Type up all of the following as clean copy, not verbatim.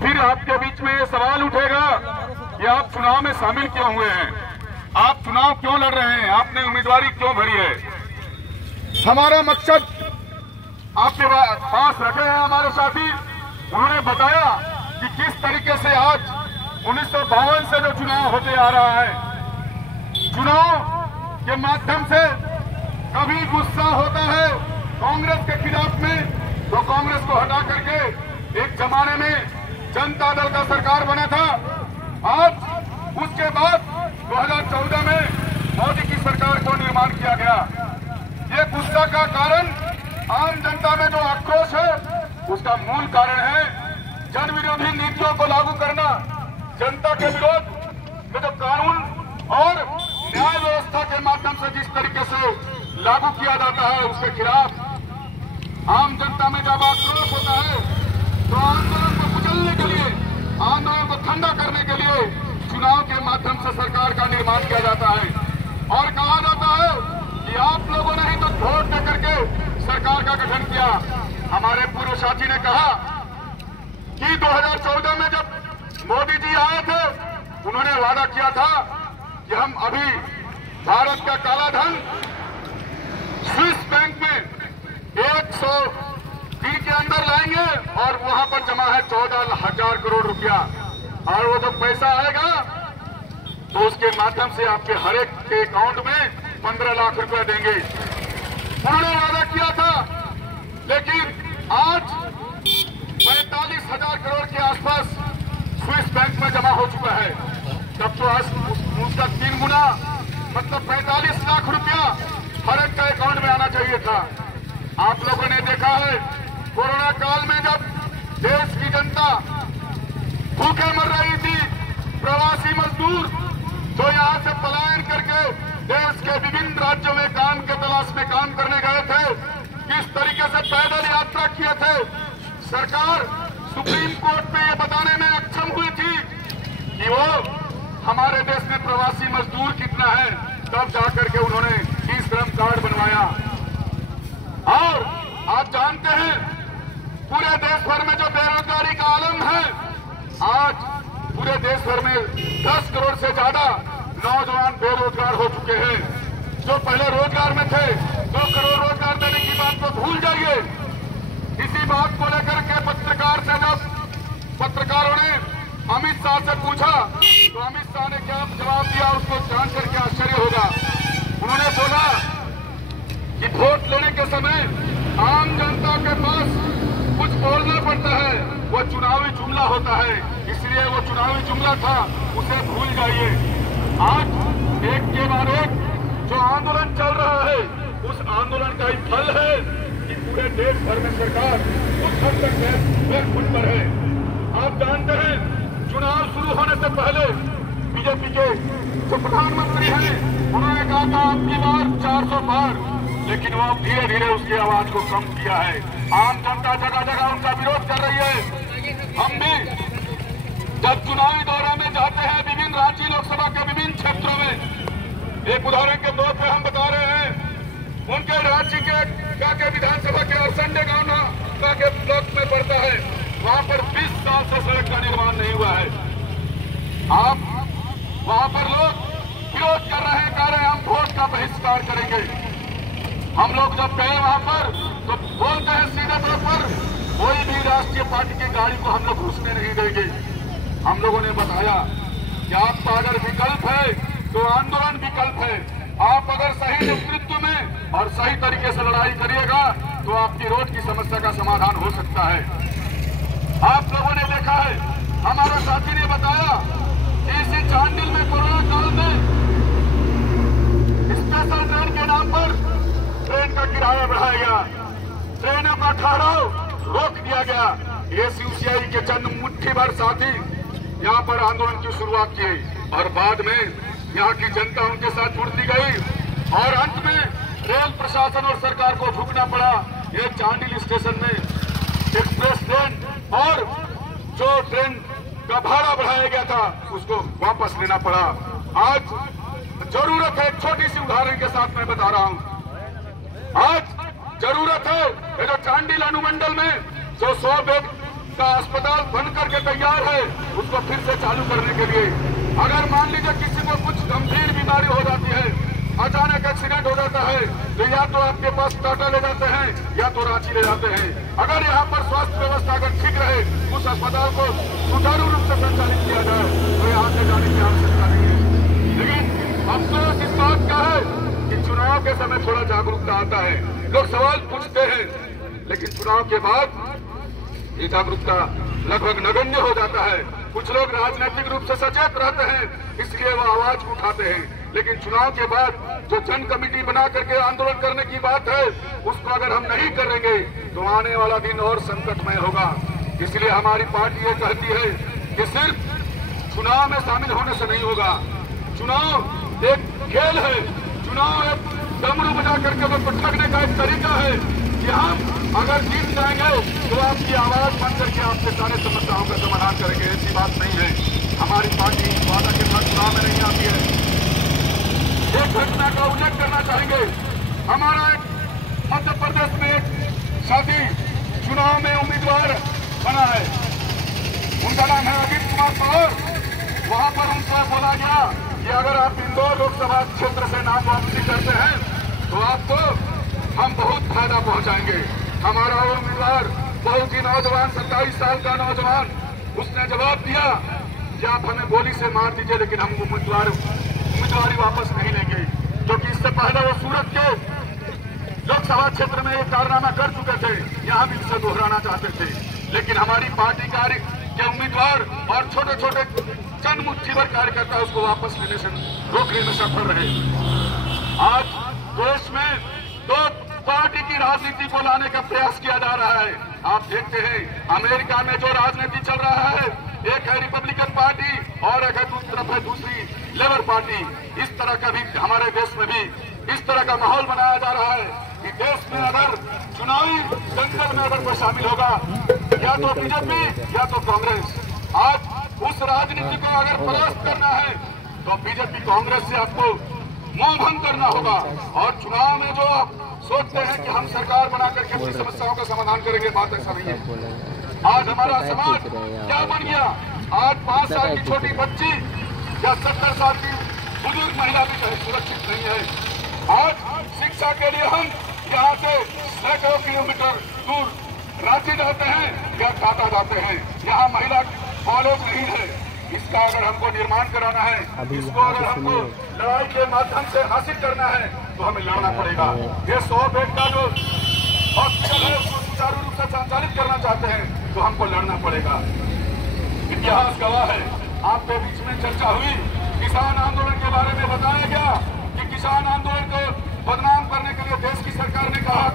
फिर आपके बीच में ये सवाल उठेगा कि आप चुनाव में शामिल क्यों हुए हैं, आप चुनाव क्यों लड़ रहे हैं, आपने उम्मीदवारी क्यों भरी है। हमारा मकसद आपके पास रखे हैं हमारे साथी। उन्होंने बताया कि किस तरीके से आज 1952 से जो चुनाव होते आ रहा है, चुनाव के माध्यम से कभी गुस्सा होता है कांग्रेस के खिलाफ में, तो कांग्रेस को हटा करके एक जमाने में जनता दल का सरकार बना था। आज उसके बाद 2014 में मोदी की सरकार को निर्माण किया गया। ये गुस्सा का कारण, आम जनता में जो आक्रोश है, उसका मूल कारण है जन विरोधी नीतियों को लागू करना। जनता के विरोध में जो कानून और न्याय व्यवस्था के माध्यम से जिस तरीके से लागू किया जाता है, उसके खिलाफ आम जनता में जब आक्रोश होता है तो आंदोलन को कुचलने के लिए, आंदोलन को ठंडा करने के लिए चुनाव के माध्यम से सरकार का निर्माण किया जाता है। और कहा जाता है कि आप लोगों ने ही तो वोट दे करके सरकार का गठन किया। हमारे पूर्व साथी ने कहा कि 2014 में जब मोदी जी आए थे, उन्होंने वादा किया था कि हम अभी भारत का काला धन स्विस बैंक में 100 दिन के अंदर लाएंगे और वहां पर जमा है 14,000 करोड़ रुपया। और वो जब पैसा आएगा तो उसके माध्यम से आपके हर एक के अकाउंट में 15 लाख रुपया देंगे। उन्होंने वादा किया था, लेकिन आज 45,000 करोड़ के आसपास स्विस बैंक में जमा हो चुका है। तब तो आज उसका 3 गुना, मतलब 45 लाख रुपया हर एक का अकाउंट में आना चाहिए था। आप लोगों ने देखा है कोरोना काल में जब देश की जनता भूखे मर रही थी, प्रवासी मजदूर जो यहाँ से पलायन करके देश के विभिन्न राज्यों में काम के तलाश में काम करने गए थे, किस तरीके से पैदल यात्रा किए थे। सरकार सुप्रीम कोर्ट में ये बताने में अक्षम हुई थी कि वो हमारे देश में प्रवासी मजदूर कितना है, तब जाकर के उन्होंने ई-श्रम कार्ड बनवाया। और आप जानते हैं पूरे देश भर में जो बेरोजगारी का आलम है, आज पूरे देश भर में 10 करोड़ से ज्यादा नौजवान बेरोजगार हो चुके हैं। जो पहले रोजगार में थे, 2 करोड़ रोजगार देने की बात को भूल जाइए। इसी बात को लेकर के पत्रकार से जब पत्रकारों ने अमित शाह से पूछा तो अमित शाह ने क्या जवाब दिया, उसको जानकर के आश्चर्य होगा। उन्होंने बोला कि वोट लेने के समय आम जनता के पास कुछ बोलना पड़ता है, वो चुनावी जुमला होता है, इसलिए वो चुनावी जुमला था, उसे भूल जाइए। आज एक के बाद एक जो आंदोलन चल रहा है, उस आंदोलन का ही फल है कि पूरे देश भर में सरकार कुछ हद तक बैकफुट पर है। आप जानते हैं चुनाव शुरू होने से पहले बीजेपी के जो प्रधानमंत्री हैं, उन्होंने कहा था आपकी बार 400 पार, लेकिन वो धीरे धीरे उसकी आवाज को कम किया है। आम जनता जगह जगह उनका विरोध कर रही है। हम भी जब चुनावी दौरा में जाते हैं विभिन्न रांची लोकसभा के विभिन्न क्षेत्रों में, एक उदाहरण के तौर पे हम बता रहे हैं, उनके रांची के विधानसभा के अरसंडे गांव के ब्लॉक में पड़ता है, वहां पर 20 साल से सड़क का निर्माण नहीं हुआ है। आप वहां पर लोग विरोध कर रहे हैं, कह रहे हैं हम वोट का बहिष्कार करेंगे। हम लोग जब गए वहां पर तो बोलते हैं सीधे तौर पर कोई भी राष्ट्रीय पार्टी की गाड़ी को हम लोग घुसने नहीं देंगे। हम लोगों ने बताया कि आपका अगर विकल्प है तो आंदोलन विकल्प है। आप अगर सही नेतृत्व में और सही तरीके से लड़ाई करिएगा तो आपकी रोड की समस्या का समाधान हो सकता है। आप लोगों ने देखा है, हमारा साथी ने बताया कि इसी चांडिल में कोरोना काल में स्पेशल ट्रेन के नाम पर ट्रेन का किराया बढ़ाया गया, ट्रेनों का ठहराव रोक दिया गया। एसयूसीआई के चंद मुट्ठी भर साथी यहाँ पर आंदोलन की शुरुआत की और बाद में यहाँ की जनता उनके साथ जुड़ती गई और अंत में रेल प्रशासन और सरकार को झुकना पड़ा। ये चांडिल स्टेशन में एक्सप्रेस ट्रेन और जो ट्रेन का भाड़ा बढ़ाया गया था उसको वापस लेना पड़ा। आज जरूरत है, एक छोटी सी उदाहरण के साथ मैं बता रहा हूँ, आज जरूरत है ये जो चांडिल अनुमंडल में जो 100 बेड उसका अस्पताल बन करके तैयार है उसको फिर से चालू करने के लिए। अगर मान लीजिए किसी को कुछ गंभीर बीमारी हो जाती है, अचानक एक्सीडेंट हो जाता है, तो या तो आपके पास टाटा ले जाते हैं या तो रांची ले जाते हैं। अगर यहाँ पर स्वास्थ्य व्यवस्था अगर ठीक रहे, उस अस्पताल को सुचारू रूप से संचालित किया जाए तो यहाँ से जाने की आवश्यकता नहीं है। लेकिन अफसोस इस बात का है कि चुनाव के समय थोड़ा जागरूकता आता है, लोग सवाल पूछते हैं, लेकिन चुनाव के बाद ये जागरूकता लगभग नगण्य हो जाता है। कुछ लोग राजनीतिक रूप से सचेत रहते हैं, इसलिए वो आवाज उठाते हैं, लेकिन चुनाव के बाद जो जन कमेटी बना करके आंदोलन करने की बात है, उसको अगर हम नहीं करेंगे तो आने वाला दिन और संकटमय होगा। इसलिए हमारी पार्टी ये कहती है कि सिर्फ चुनाव में शामिल होने से नहीं होगा। चुनाव एक खेल है, चुनाव एक डमरू बजा करके वो ठगने का एक तरीका है कि हम अगर जीत जाएंगे तो आपकी आवाज बन करके आपके सारे समस्याओं का समाधान करेंगे। ऐसी बात नहीं है। हमारी पार्टी वादा के साथ चुनाव में नहीं आती है। एक घटना का उल्लेख करना चाहेंगे। हमारा एक मध्य प्रदेश में एक साथी चुनाव में उम्मीदवार बना है, उनका नाम है अजीत कुमार पवार। वहां पर उनसे बोला गया कि अगर आप इंदौर लोकसभा क्षेत्र से नाम वापसी करते हैं तो आपको हम बहुत फायदा पहुंचाएंगे। हमारा वो उम्मीदवार बहुत ही नौजवान 27 साल का नौजवान, उसने जवाब दिया कि आप हमें गोली से मार दीजिए लेकिन हम उम्मीदवारी वापस नहीं लेंगे, क्योंकि इससे पहले वो सूरत के लोकसभा क्षेत्र में एक कारनामा कर चुके थे, यहाँ भी उसे दोहराना चाहते थे। लेकिन हमारी पार्टी के उम्मीदवार और छोटे छोटे चंद मुट्ठी भर कार्यकर्ता उसको वापस लेने से रोकने में सफल रहे। आज देश में दो पार्टी की राजनीति को लाने का प्रयास किया जा रहा है। आप देखते हैं अमेरिका में जो राजनीति चल रहा है, एक है रिपब्लिकन पार्टी और एक है दूसरी तरफ है दूसरी लेबर पार्टी। इस तरह का भी हमारे देश में भी इस तरह का माहौल बनाया जा रहा है कि देश में अगर चुनावी दंगल में अगर कोई शामिल होगा या तो बीजेपी या तो कांग्रेस। आज उस राजनीति को अगर परास्त करना है तो बीजेपी कांग्रेस से आपको मुंह भंग करना होगा। और चुनाव में जो सोचते हैं कि हम सरकार बना करके अपनी समस्याओं का समाधान करेंगे, बात ऐसा नहीं है। आज हमारा समाज क्या बन गया? आज 5 साल की छोटी बच्ची या 70 साल की बुजुर्ग महिला भी कहीं सुरक्षित नहीं है। आज शिक्षा के लिए हम यहाँ से सैकड़ों किलोमीटर दूर रांची जाते हैं या टाटा जाते हैं, यहाँ महिला कॉलेज नहीं है। इसका अगर हमको निर्माण कराना है, इसको अगर हमको लड़ाई के माध्यम से हासिल करना है तो हमें लड़ना पड़ेगा। ये 100 बेड का जो हॉस्पिटल है उसको सुचारू रूप से संचालित करना चाहते हैं तो हमको लड़ना पड़ेगा। इतिहास गवाह है। आपके बीच में चर्चा हुई, किसान आंदोलन के बारे में बताया गया कि किसान आंदोलन को बदनाम करने के लिए देश की सरकार ने कहा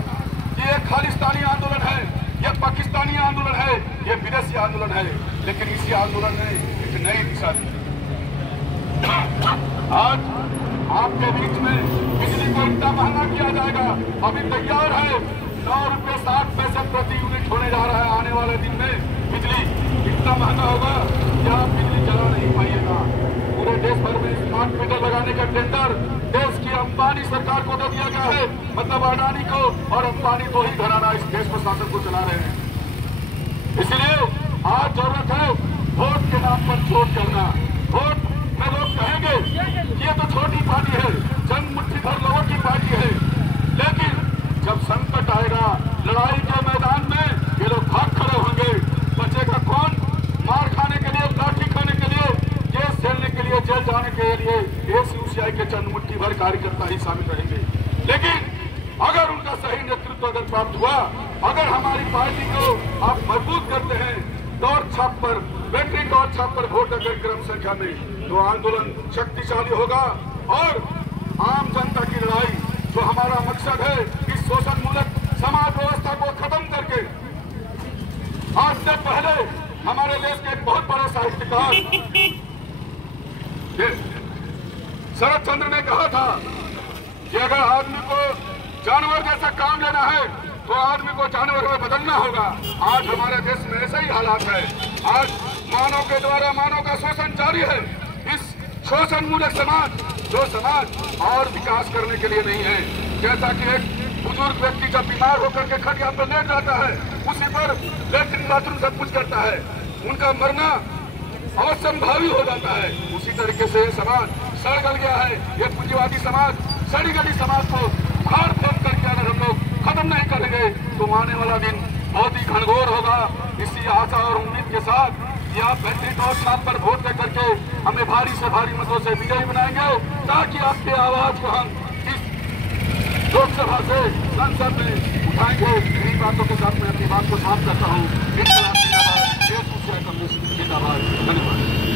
कि ये खालिस्तानी आंदोलन है, ये पाकिस्तानी आंदोलन है, ये विदेशी आंदोलन है। लेकिन इसी आंदोलन ने एक नई दिशा दी। आज आपके बीच में बिजली को इतना महंगा किया जाएगा, अभी तैयार है 9 रुपये 60 पैसे प्रति यूनिट होने जा रहा है। आने वाले दिन में बिजली इतना महंगा होगा कि आप बिजली जला नहीं पाइएगा। पूरे देश भर में स्मार्ट मीटर लगाने का टेंडर देश की अंबानी सरकार को दे दिया गया है। मतलब अडानी को और अंबानी तो ही घराना इस देश को शासन को चला रहे हैं। इसलिए आज जरूरत है वोट के नाम पर चोट करना। वोट में लोग कहेंगे ये तो छोटी पार्टी है, चंद मुट्ठी भर लोगों की पार्टी है, लेकिन जब संकट आएगा लड़ाई के मैदान में ये लोग भाग खड़े होंगे। बचेगा कौन? मार खाने के लिए, लाठी खाने के लिए, केस झेलने के लिए, जेल जाने के लिए एसयूसीआई के चंद मुट्ठी भर कार्यकर्ता ही शामिल रहेंगे। लेकिन अगर उनका सही नेतृत्व अगर प्राप्त हुआ, अगर हमारी पार्टी को आप मजबूत करते हैं, दौड़ छाप पर, बैटरी दौड़ छाप पर वोट अगर क्रम संख्या में, तो आंदोलन शक्तिशाली होगा और आम जनता की लड़ाई जो हमारा मकसद है इस शोषण मूलक समाज व्यवस्था को खत्म करके। आज से पहले हमारे देश के एक बहुत बड़े साहित्यकार शरद चंद्र ने कहा था कि अगर आदमी को जानवर जैसा काम लेना है तो आदमी को जानवर में बदलना होगा। आज हमारे देश में ऐसा ही हालात है। आज मानव के द्वारा मानव का शोषण जारी है। इस शोषण मूलक समाज, जो समाज और विकास करने के लिए नहीं है, जैसा कि एक बुजुर्ग व्यक्ति जब बीमार होकर के खटिया पर लेट जाता है, उसी कर लेटरिन बाथरूम सब कुछ करता है, उनका मरना अवश्यंभावी हो जाता है। उसी तरीके से समाज सड़ गल गया है। ये पूंजीवादी समाज, सड़ी गली समाज को फाड़ फोड़ करके अगर हम लोग खत्म नहीं करेंगे तो आने वाला दिन बहुत ही घनघोर होगा। इसी आशा और उम्मीद के साथ कि आप 35 साल पर वोट दे करके हमें भारी से भारी मतों से विजयी बनाएंगे, ताकि आपके आवाज को हम इस लोकसभा से संसद में उठाएंगे। इन्हीं बातों के साथ मैं अपनी बात को समाप्त करता हूँ। इंकलाब जिंदाबाद, देश मुक्ति कम्युनिस्ट जिंदाबाद। धन्यवाद।